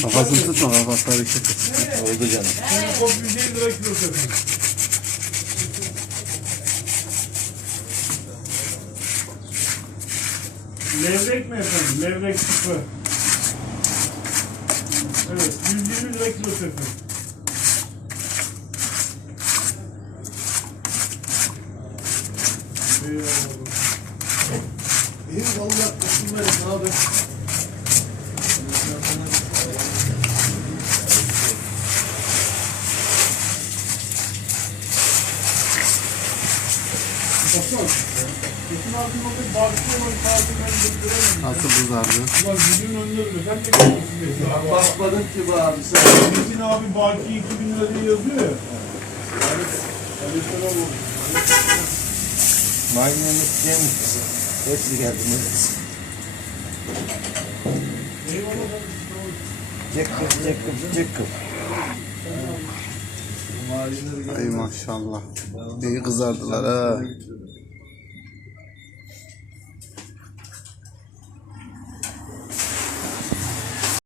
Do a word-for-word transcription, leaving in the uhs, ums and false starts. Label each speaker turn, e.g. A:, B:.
A: Kafasını tutma, kafası hareket et.
B: Oldu canım.
C: O yüz elli lira kilo satın. Levrek mi efendim? Levrek sıfır. Evet, yüz yirmi lira kilo satın.
B: İyi vallahi kusum verin abi.
C: Bakın. Bütün altında baksı olan saati ben götüremedim.
A: Nasıl kızardı?
C: Ulan yüzün önünde duruyor. Sen de görüyorsun diye.
B: Bakmadım ki bu abi sen.
C: Metin abi baki iki bin lira diye yazıyor ya. Yani, yani selam olsun.
B: Maymunumuz yemiş. Hepsi geldi mi?
C: Eyvallah.
B: Cıkkıp cıkkıp cıkkıp.
A: Ay maşallah. İyi kızardılar ha.